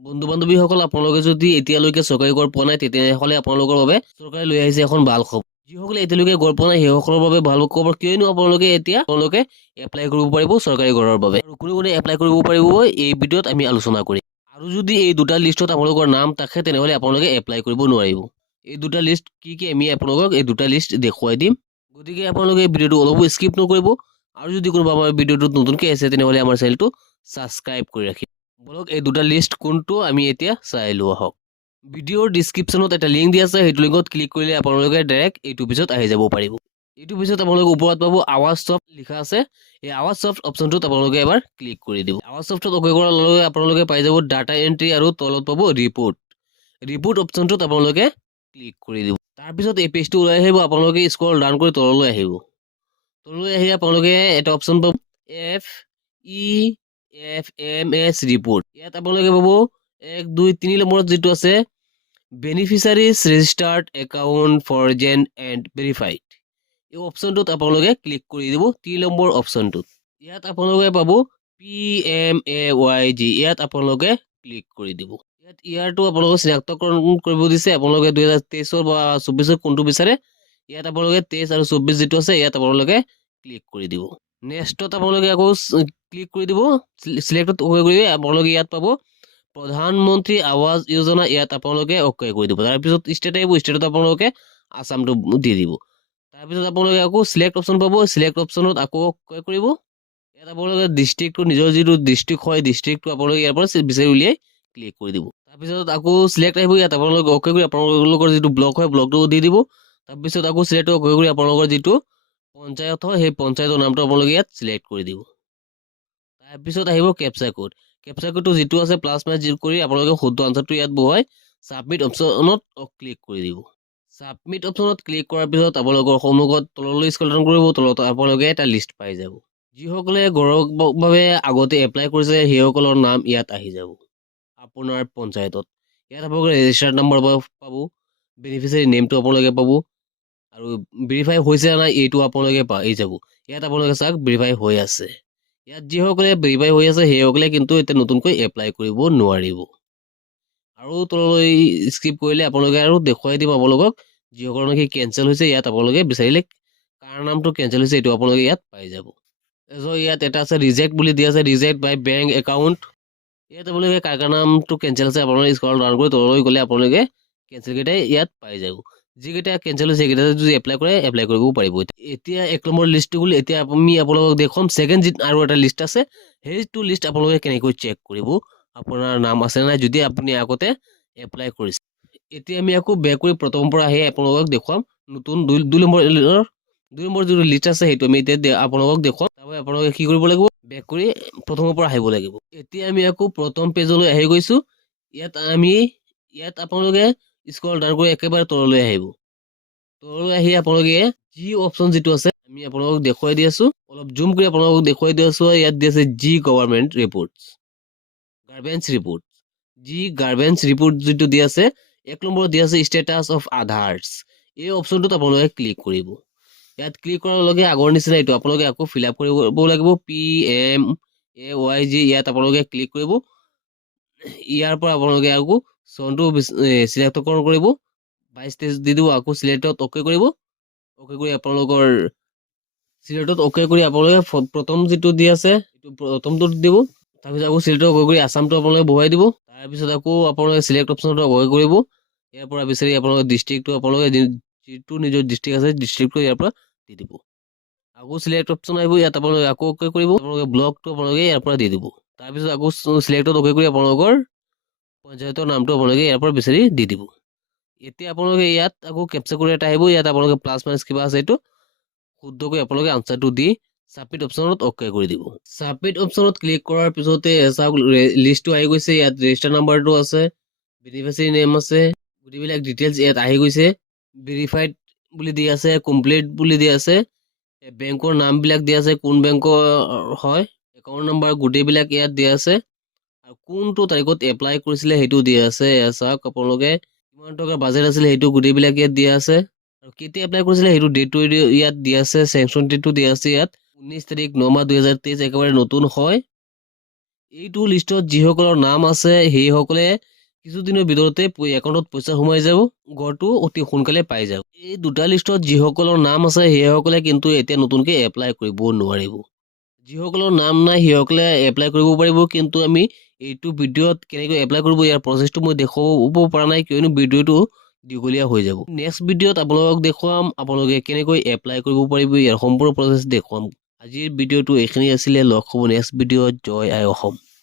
বন্ধু বান্ধৱীসকল আপোনালোকে যদি এতিয়ালৈকে চৰকাৰী ঘৰ পোৱা নাই তেতিয়াহ'লে আপোনালোকৰ বাবে চৰকাৰে লৈ আহিছে এখন ভাল খবৰ। যিসকলে এতিয়ালৈকে ঘৰ পোৱা নাই সেইসকলৰ বাবে ভাল খবৰ, কিয়নো আপোনালোকে এপ্লাই কৰিব পাৰিব চৰকাৰী ঘৰৰ বাবে। আৰু কোনে কোনে এপ্লাই কৰিব পাৰিব এই ভিডিঅ'ত আমি আলোচনা কৰিম। আৰু যদি এই দুটা লিষ্টত আপোনালোকৰ নাম থাকে তেনেহ'লে আপোনালোকে এপ্লাই কৰিব নোৱাৰিব। এই দুটা লিষ্ট কি আমি আপোনালোকক এই দুটা লিষ্ট দেখুৱাই দিম। গতিকে আপোনালোকে এই ভিডিঅ'টো অলপো স্কিপ নকৰিব। আৰু যদি কোনোবা আমাৰ ভিডিঅ'টোত নতুনকৈ আছে তেনেহ'লে আমাৰ চেনেলটো ছাবস্ক্ৰাইব কৰি ৰাখিব। বলক এই দুটা লিষ্ট কোনটো আমি এতিয়া চাই লোৱা হওক। ভিডিঅ'ৰ ডিছক্ৰিপশ্যনত এটা লিংক দিয়া আছে, সেইটো লিংকত ক্লিক কৰিলে আপোনালোকে ডাইৰেক্ট এইটো পিছত আহি যাব পাৰিব। এইটো পিছত আপোনালোকে ওপৰত পাব আৱাজ ছফ্ট লিখা আছে। এই আৱাজ ছফ্ট অপশ্যনটোত আপোনালোকে এবাৰ ক্লিক কৰি দিব। আৱাজ ছফ্টত অকে কৰাৰ লগে লগে আপোনালোকে পাই যাব ডাটা এণ্ট্ৰি আৰু তলত পাব ৰিপোৰ্ট অপশ্যনটোত আপোনালোকে ক্লিক কৰি দিব। তাৰপিছত এই পেজটো ওলাই আহিব, আপোনালোকে স্ক্ৰল ডাউন কৰি তললৈ আহিব। তললৈ আহি আপোনালোকে এটা অপশ্যন পাব FEFMS ৰিপোৰ্ট। ইয়াত আপোনালোকে পাব 1 2 3 নম্বৰত যিটো আছে beneficiaries registered account frozen and verified. এই অপশ্যনটোত আপোনালোকে ক্লিক কৰি দিব 3 নম্বৰ অপশ্যনটোত। ইয়াত আপোনালোকে পাব PMAYG, ইয়াত আপোনালোকে ক্লিক কৰি দিব। ইয়াত ইয়াৰটো আপোনালোকে চিনাক্তকৰণ কৰিব দিছে, আপোনালোকে 2023 বা 24 কোনটো বিচাৰে। ইয়াত আপোনালোকে 23 আৰু 24 যিটো আছে ইয়াত আপোনালোকে ক্লিক কৰি দিব। নেক্সটত আপোনালোকে আকৌ ক্লিক কৰি দিব, চিলেক্টত অকে কৰি আপোনালোকে ইয়াত পাব প্ৰধানমন্ত্ৰী আৱাস যোজনা, ইয়াত আপোনালোকে অকে কৰি দিব। তাৰপিছত ষ্টেট আহিব, ষ্টেটত আপোনালোকে আসামটো দি দিব। তাৰপিছত আপোনালোকে আকৌ চিলেক্ট অপশ্যন পাব, চিলেক্ট অপশ্যনত আকৌ অকে কৰিব। ইয়াত আপোনালোকে ডিষ্ট্ৰিক্টটো নিজৰ যিটো ডিষ্ট্ৰিক্ট হয় ডিষ্ট্ৰিক্টটো আপোনালোকে ইয়াৰ পৰা বিচাৰি উলিয়াই ক্লিক কৰি দিব। তাৰপিছত আকৌ চিলেক্ট আহিব, ইয়াত আপোনালোকে অকে কৰি আপোনালোকৰ যিটো ব্লক হয় ব্লকটো দি দিব। তাৰপিছত আকৌ চিলেক্ট অকে কৰি আপোনালোকৰ যিটো পঞ্চায়ত হয় সেই পঞ্চায়তৰ নামটো আপোনালোকে ইয়াত চিলেক্ট কৰি দিব। তাৰপিছত আহিব কেপচা কোডটো যিটো আছে প্লাছ মাইনাছ কৰি আপোনালোকে শুদ্ধ আনচাৰটো ইয়াত বহুৱাই ছাবমিট অপশ্যনত ক্লিক কৰি দিব। ছাবমিট অপশ্যনত ক্লিক কৰাৰ পিছত আপোনালোকৰ সন্মুখত তললৈ স্ক্ৰল ডাউন কৰিব, তলত আপোনালোকে এটা লিষ্ট পাই যাব। যিসকলে ঘৰৰ বাবে আগতে এপ্লাই কৰিছে সেইসকলৰ নাম ইয়াত আহি যাব আপোনাৰ পঞ্চায়তত। ইয়াত আপোনালোকে ৰেজিষ্টাৰ্ড নম্বৰ পাব, বেনিফিচিয়াৰী নেমটো আপোনালোকে পাব, আৰু ভেৰিফাই হৈছে নাই এইটো আপোনালোকে পাই যাব। ইয়াত আপোনালোকে চাওক ভেৰিফাই হৈ আছে। ইয়াত যিসকলে ভেৰিফাই হৈ আছে সেইসকলে কিন্তু এতিয়া নতুনকৈ এপ্লাই কৰিব নোৱাৰিব। আৰু তললৈ স্কিপ কৰিলে আপোনালোকে আৰু দেখুৱাই দিব আপোনালোকক যিসকলৰ নেকি কেঞ্চেল হৈছে, ইয়াত আপোনালোকে বিচাৰিলে কাৰ নামটো কেঞ্চেল হৈছে এইটো আপোনালোকে ইয়াত পাই যাব। ইয়াত এটা আছে ৰিজেক্ট বুলি দিয়া আছে, ৰিজেক্ট বাই বেংক একাউণ্ট। ইয়াত আপোনালোকে কাৰ নামটো কেঞ্চেল আছে আপোনালোকে স্ক্ৰল ডাউন কৰি তললৈ গ'লে আপোনালোকে কেঞ্চেল কেইটাই ইয়াত পাই যাব। যিকেইটা কেঞ্চেল হৈছে সেইকেইটা যদি এপ্লাই কৰিব পাৰিব। এতিয়া 1 নম্বৰ লিষ্টটো গ'ল, এতিয়া আমি আপোনালোকক দেখুৱাম ছেকেণ্ড আৰু এটা লিষ্ট আছে, সেইটো লিষ্ট আপোনালোকে কেনেকৈ চেক কৰিব আপোনাৰ নাম আছে নাই যদি আপুনি আগতে এপ্লাই কৰিছে। এতিয়া আমি আকৌ বেক কৰি প্ৰথমৰ পৰা আহি আপোনালোকক দেখুৱাম নতুন 2 নম্বৰ যিটো লিষ্ট আছে সেইটো আমি এতিয়া আপোনালোকক দেখুৱাম। তাৰপৰা আপোনালোকে কি কৰিব লাগিব, বেক কৰি প্ৰথমৰ পৰা আহিব লাগিব। এতিয়া আমি আকৌ প্ৰথম পেজলৈ আহি গৈছোঁ। ইয়াত আপোনালোকে স্ক্ৰল ডাউন কৰি একেবাৰে তললৈ আহিব। তললৈ আহি আপোনালোকে জি অপশ্যন যিটো আছে আমি আপোনালোকক দেখুৱাই দি আছোঁ, অলপ জুম কৰি আপোনালোকক দেখুৱাই দি আছোঁ। ইয়াত দি আছে জি গভৰ্ণমেণ্ট ৰিপৰ্ট, গাৰ্বেঞ্চ ৰিপৰ্ট যিটো দি আছে 1 নম্বৰত দি আছে ষ্টেটাছ অফ আধাৰ্ছ। এই অপশ্যনটোত আপোনালোকে ক্লিক কৰিব। ইয়াত ক্লিক কৰাৰ লগে আগৰ নিচিনা এইটো আপোনালোকে আকৌ ফিল আপ কৰিব লাগিব PMAYG। ইয়াত আপোনালোকে ক্লিক কৰিব। ইয়াৰ পৰা আপোনালোকে আকৌ চনটো চিনাক্তকৰণ কৰিব, 22 দি দিব। আকৌ চিলেক্টত অকে কৰিব, অকে কৰি আপোনালোকৰ চিলেক্টত অকে কৰি আপোনালোকে প্ৰথম যিটো দি আছে এইটো প্ৰথমটো দিব। তাৰপিছত আকৌ চিলেক্টত অকে কৰি আসামটো আপোনালোকে বহুৱাই দিব। তাৰপিছত আকৌ আপোনালোকে চিলেক্ট অপশ্যনটো অকে কৰিব। ইয়াৰ পৰা বিচাৰি আপোনালোকে ডিষ্ট্ৰিক্টটো আপোনালোকে যিটো নিজৰ ডিষ্ট্ৰিক্ট আছে ডিষ্ট্ৰিক্টটো ইয়াৰ পৰা দি দিব। আকৌ চিলেক্ট অপশ্যন আহিব, ইয়াত আপোনালোকে আকৌ অকে কৰিব, আপোনালোকে ব্লকটো আপোনালোকে ইয়াৰ পৰা দি দিব। তাৰপিছত আকৌ চিলেক্টত অকে কৰি আপোনালোকৰ পঞ্চায়তৰ নামটো আপোনালোকে ইয়াৰ পৰা বিচাৰি দি দিব। এতিয়া আপোনালোকে ইয়াত আকৌ কেপচা কোড এটা আহিব, ইয়াত আপোনালোকে প্লাছ মাইনাছ কিবা আছে এইটো শুদ্ধকৈ আপোনালোকে আনচাৰটো দি ছাবমিট অপশ্যনত অকে কৰি দিব। ছাবমিট অপশ্যনত ক্লিক কৰাৰ পিছতে চাওক লিষ্টটো আহি গৈছে। ইয়াত ৰেজিষ্টাৰ নাম্বাৰটো আছে, বেনিফিচিয়াৰী নেম আছে, গোটেইবিলাক ডিটেইলছ ইয়াত আহি গৈছে। ভেৰিফাইড বুলি দি আছে, কমপ্লিট বুলি দি আছে, বেংকৰ নামবিলাক দিয়া আছে, কোন বেংকৰ হয়, একাউণ্ট নাম্বাৰ গোটেইবিলাক ইয়াত দিয়া আছে, আৰু কোনটো তাৰিখত এপ্লাই কৰিছিলে সেইটো দিয়া আছে। চাওক আপোনালোকে কিমান টকাৰ বাজেট আছিলে সেইটো গোটেইবিলাক ইয়াত দিয়া আছে, আৰু কেতিয়া এপ্লাই কৰিছিলে সেইটো ডেটটো ইয়াত দিয়া আছে, চেংচন ডেটটো দিয়া আছে। ইয়াত 19 তাৰিখ 9 মাহ 2023 একেবাৰে নতুন হয়। এইটো লিষ্টত যিসকলৰ নাম আছে সেইসকলে কিছুদিনৰ ভিতৰতে একাউণ্টত পইচা সোমাই যাব, ঘৰটো অতি সোনকালে পাই যাব। এই দুটা লিষ্টত যিসকলৰ নাম আছে সেইসকলে কিন্তু এতিয়া নতুনকৈ এপ্লাই কৰিব নোৱাৰিব। যিসকলৰ নাম নাই সেইসকলে এপ্লাই কৰিব পাৰিব, কিন্তু আমি এইটো ভিডিঅ'ত কেনেকৈ এপ্লাই কৰিব ইয়াৰ প্ৰচেছটো মই দেখুৱাব পৰা নাই, কিয়নো ভিডিঅ'টো দীঘলীয়া হৈ যাব। নেক্সট ভিডিঅ'ত আপোনালোকক দেখুৱাম আপোনালোকে কেনেকৈ এপ্লাই কৰিব পাৰিব, ইয়াৰ সম্পূৰ্ণ প্ৰচেছ দেখুৱাম। আজিৰ ভিডিঅ'টো এইখিনি আছিলে, লগ হ'ব নেক্সট ভিডিঅ'ত। জয় আই অসম।